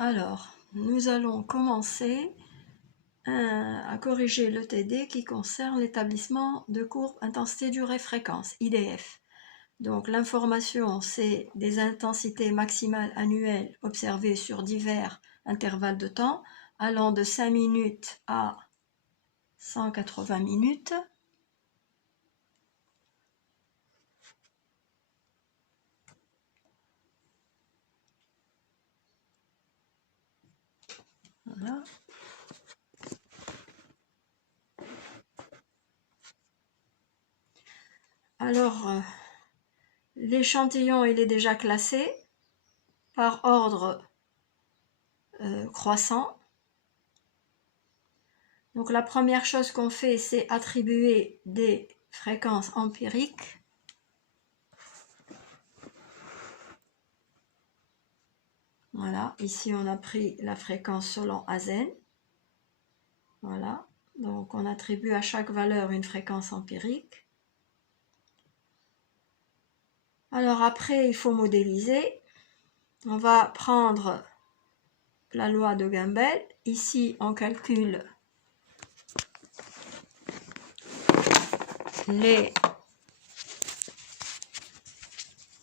Alors, nous allons commencer à corriger le TD qui concerne l'établissement de courbes intensité, durée, fréquence, IDF. Donc l'information, c'est des intensités maximales annuelles observées sur divers intervalles de temps, allant de 5 minutes à 180 minutes. Voilà. Alors, l'échantillon, il est déjà classé par ordre croissant. Donc la première chose qu'on fait, c'est attribuer des fréquences empiriques. Voilà, ici on a pris la fréquence selon Hazen. Voilà, donc on attribue à chaque valeur une fréquence empirique. Alors après, il faut modéliser. On va prendre la loi de Gumbel. Ici, on calcule les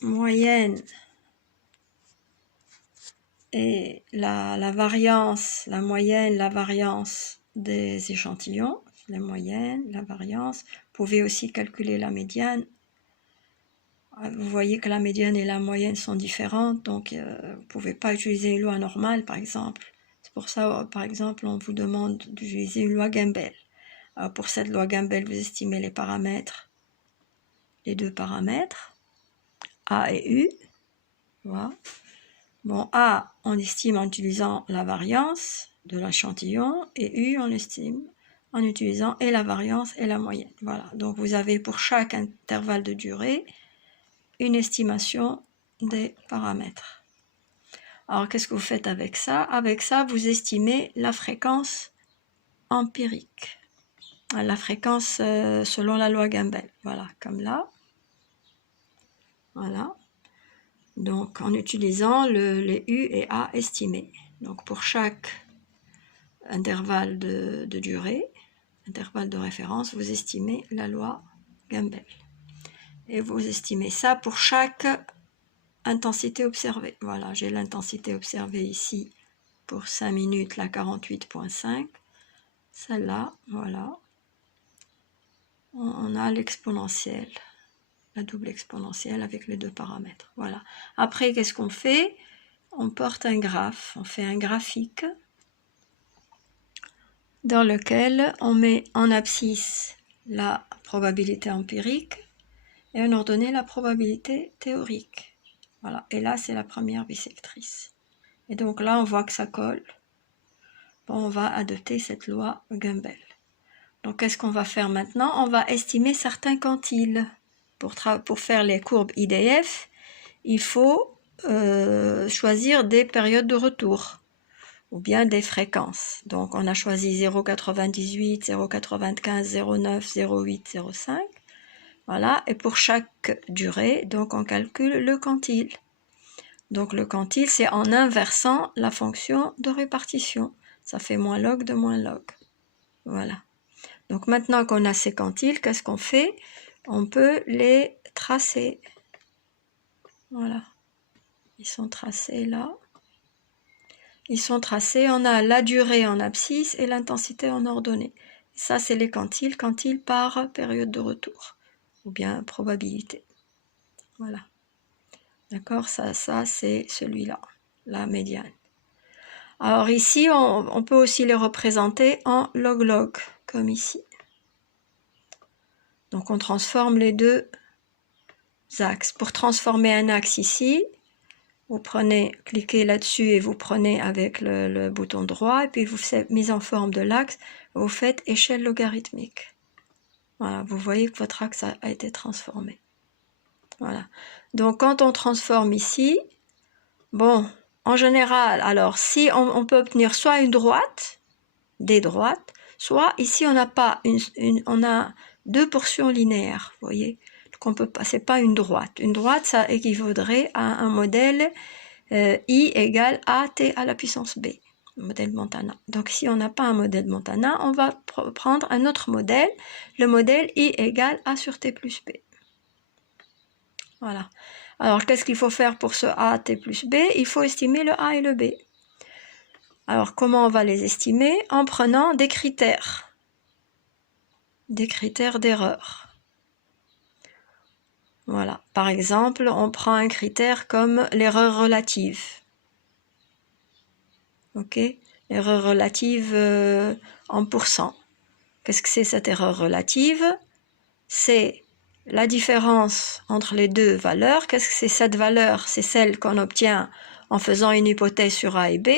moyennes et la variance, la moyenne, la variance des échantillons, la moyenne, la variance. Vous pouvez aussi calculer la médiane. Vous voyez que la médiane et la moyenne sont différentes, donc vous ne pouvez pas utiliser une loi normale, par exemple. C'est pour ça, par exemple, on vous demande d'utiliser une loi Gumbel. Alors pour cette loi Gumbel, vous estimez les paramètres, les deux paramètres, A et U. Voilà. Bon, A, on estime en utilisant la variance de l'échantillon, et U, on estime en utilisant et la variance et la moyenne. Voilà, donc vous avez pour chaque intervalle de durée une estimation des paramètres. Alors, qu'est-ce que vous faites avec ça? Avec ça, vous estimez la fréquence empirique, la fréquence selon la loi Gumbel. Voilà, comme là. Voilà. Donc, en utilisant les U et A estimés. Donc, pour chaque intervalle de durée, intervalle de référence, vous estimez la loi Gumbel. Et vous estimez ça pour chaque intensité observée. Voilà, j'ai l'intensité observée ici pour 5 minutes, la 48.5. Celle-là, voilà. On a l'exponentielle, la double exponentielle avec les deux paramètres. Voilà. Après, qu'est-ce qu'on fait? On porte un graphe, on fait un graphique dans lequel on met en abscisse la probabilité empirique et en ordonnée la probabilité théorique. Voilà, et là c'est la première bisectrice. Et donc là on voit que ça colle. Bon, on va adopter cette loi Gumbel. Donc qu'est-ce qu'on va faire maintenant? On va estimer certains quantiles. Pour faire les courbes IDF, il faut choisir des périodes de retour ou bien des fréquences. Donc on a choisi 0,98, 0,95, 0,9, 0,8, 0,5. Voilà, et pour chaque durée, donc on calcule le quantile. Donc le quantile, c'est en inversant la fonction de répartition. Ça fait moins log de moins log. Voilà. Donc maintenant qu'on a ces quantiles, qu'est-ce qu'on fait? On peut les tracer. Voilà. Ils sont tracés là. Ils sont tracés, on a la durée en abscisse et l'intensité en ordonnée. Ça, c'est les quantiles, quantiles par période de retour, ou bien probabilité. Voilà. D'accord, ça c'est celui-là, la médiane. Alors ici, on peut aussi les représenter en log-log, comme ici. Donc on transforme les deux axes. Pour transformer un axe ici, vous cliquez là-dessus et vous prenez avec le bouton droit, et puis vous faites mise en forme de l'axe, vous faites échelle logarithmique. Voilà, vous voyez que votre axe a été transformé. Voilà. Donc quand on transforme ici, bon, en général, alors si on peut obtenir soit une droite, des droites, soit ici on n'a pas on a deux portions linéaires, vous voyez. Donc on peut pas, c'est pas une droite. Une droite, ça équivaudrait à un modèle I égale AT à la puissance B, modèle Montana. Donc si on n'a pas un modèle Montana, on va prendre un autre modèle, le modèle I égale A sur T plus B. Voilà. Alors qu'est-ce qu'il faut faire pour ce A, T plus B? Il faut estimer le A et le B. Alors comment on va les estimer? En prenant des critères d'erreur. Voilà. Par exemple, on prend un critère comme l'erreur relative. Ok? L'erreur relative en pourcent. Qu'est-ce que c'est cette erreur relative? C'est la différence entre les deux valeurs. Qu'est-ce que c'est cette valeur? C'est celle qu'on obtient en faisant une hypothèse sur A et B.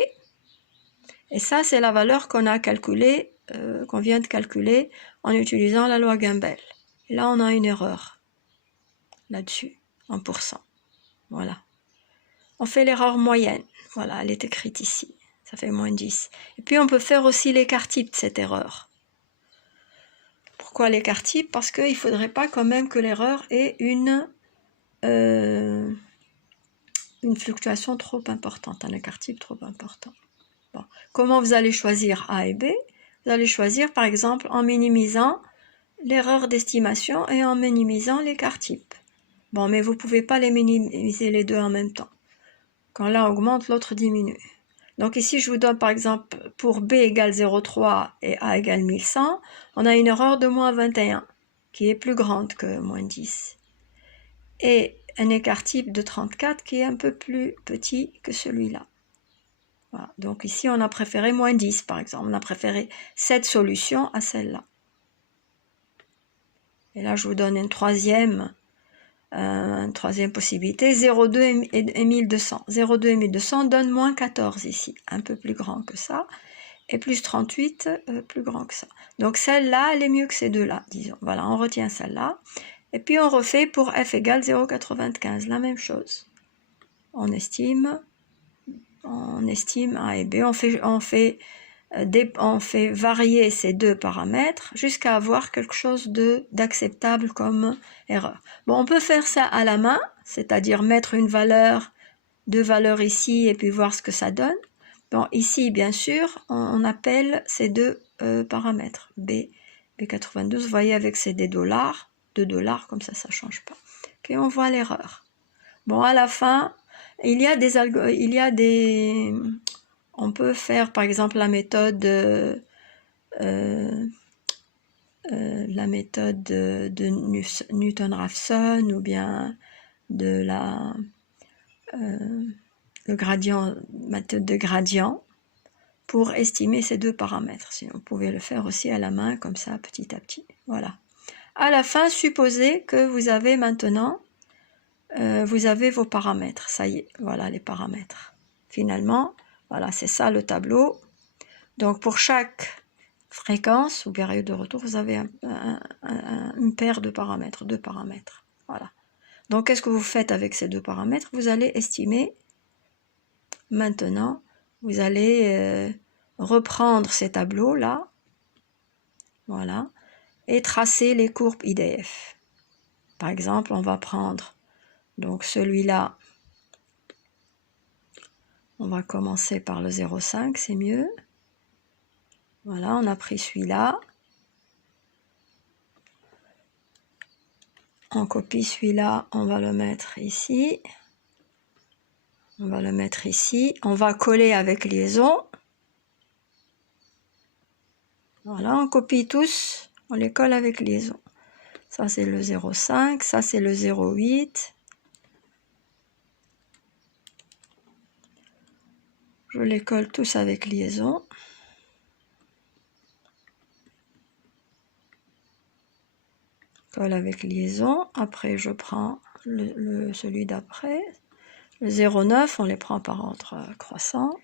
Et ça, c'est la valeur qu'on a calculée, qu'on vient de calculer en utilisant la loi Gumbel. Et là, on a une erreur là-dessus, en pourcent. Voilà. On fait l'erreur moyenne. Voilà, elle est écrite ici. Ça fait moins 10. Et puis, on peut faire aussi l'écart type de cette erreur. Pourquoi l'écart type? Parce qu'il ne faudrait pas quand même que l'erreur ait une fluctuation trop importante, un écart type trop important. Bon. Comment vous allez choisir A et B? Vous allez choisir par exemple en minimisant l'erreur d'estimation et en minimisant l'écart type. Bon, mais vous ne pouvez pas les minimiser les deux en même temps. Quand l'un augmente, l'autre diminue. Donc ici, je vous donne par exemple pour B égale 0,3 et A égale 1100, on a une erreur de moins 21 qui est plus grande que moins 10. Et un écart type de 34 qui est un peu plus petit que celui-là. Voilà. Donc ici, on a préféré moins 10 par exemple. On a préféré cette solution à celle-là. Et là, je vous donne une troisième possibilité. 0,2 et 1200. 0,2 et 1200 donne moins 14 ici. Un peu plus grand que ça. Et plus 38, plus grand que ça. Donc celle-là, elle est mieux que ces deux-là, disons. Voilà, on retient celle-là. Et puis on refait pour f égale 0,95, la même chose. On estime A et B, on fait varier ces deux paramètres jusqu'à avoir quelque chose d'acceptable comme erreur. Bon, on peut faire ça à la main, c'est-à-dire mettre une valeur, deux valeurs ici et puis voir ce que ça donne. Bon, ici, bien sûr, on appelle ces deux paramètres, B92, vous voyez avec ces $, 2 $, comme ça ne change pas. Ok, on voit l'erreur. Bon, à la fin, on peut faire par exemple la méthode de Newton-Raphson ou bien de méthode de gradient pour estimer ces deux paramètres. Sinon, vous pouvez le faire aussi à la main, comme ça, petit à petit. Voilà. À la fin, supposez que vous avez maintenant, vous avez vos paramètres. Ça y est, voilà les paramètres. Finalement, voilà, c'est ça le tableau. Donc, pour chaque fréquence ou période de retour, vous avez une paire de paramètres, deux paramètres. Voilà. Donc, qu'est-ce que vous faites avec ces deux paramètres? Vous allez estimer, maintenant, vous allez reprendre ces tableaux-là, voilà, et tracer les courbes IDF. Par exemple, on va prendre donc celui-là, on va commencer par le 0,5, c'est mieux. Voilà, on a pris celui-là. On copie celui-là, on va le mettre ici. On va le mettre ici. On va coller avec liaison. Voilà, on copie tous, on les colle avec liaison. Ça, c'est le 0,5, ça, c'est le 0,8. Je les colle tous avec liaison. Colle avec liaison. Après, je prends celui d'après. Le 0,9, on les prend par ordre croissant.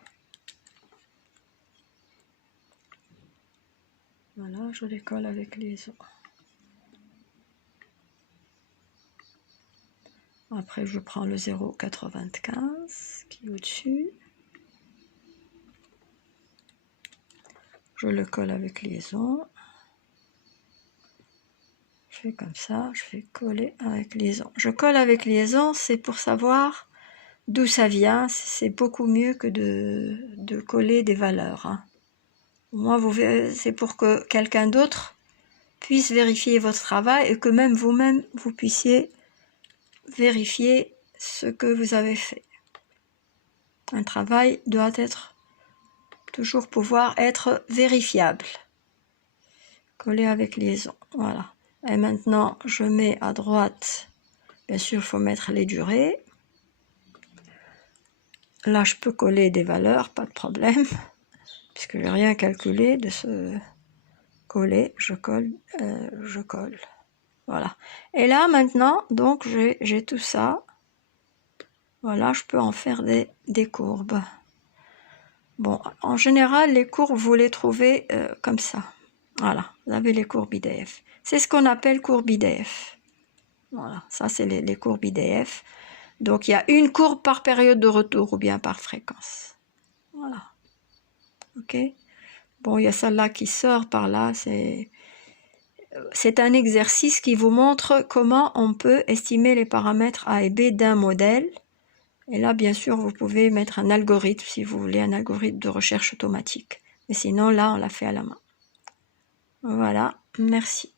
Voilà, je les colle avec liaison. Après, je prends le 0,95 qui est au-dessus. Je le colle avec liaison. Je fais comme ça, je fais coller avec liaison. Je colle avec liaison, c'est pour savoir d'où ça vient, c'est beaucoup mieux que de coller des valeurs. Hein. Moi, c'est pour que quelqu'un d'autre puisse vérifier votre travail et que même vous-même, vous puissiez vérifier ce que vous avez fait. Un travail doit toujours pouvoir être vérifiable. Coller avec liaison, voilà. Et maintenant, je mets à droite, bien sûr, il faut mettre les durées. Là, je peux coller des valeurs, pas de problème, puisque je n'ai rien calculé de ce coller, je colle, je colle. Voilà. Et là, maintenant, donc, j'ai tout ça. Voilà, je peux en faire des courbes. Bon, en général, les courbes, vous les trouvez comme ça. Voilà, vous avez les courbes IDF. C'est ce qu'on appelle courbe IDF. Voilà, ça c'est les courbes IDF. Donc il y a une courbe par période de retour ou bien par fréquence. Voilà. Ok. Bon, il y a celle-là qui sort par là. C'est un exercice qui vous montre comment on peut estimer les paramètres A et B d'un modèle. Et là, bien sûr, vous pouvez mettre un algorithme si vous voulez, un algorithme de recherche automatique. Mais sinon, là, on l'a fait à la main. Voilà, merci.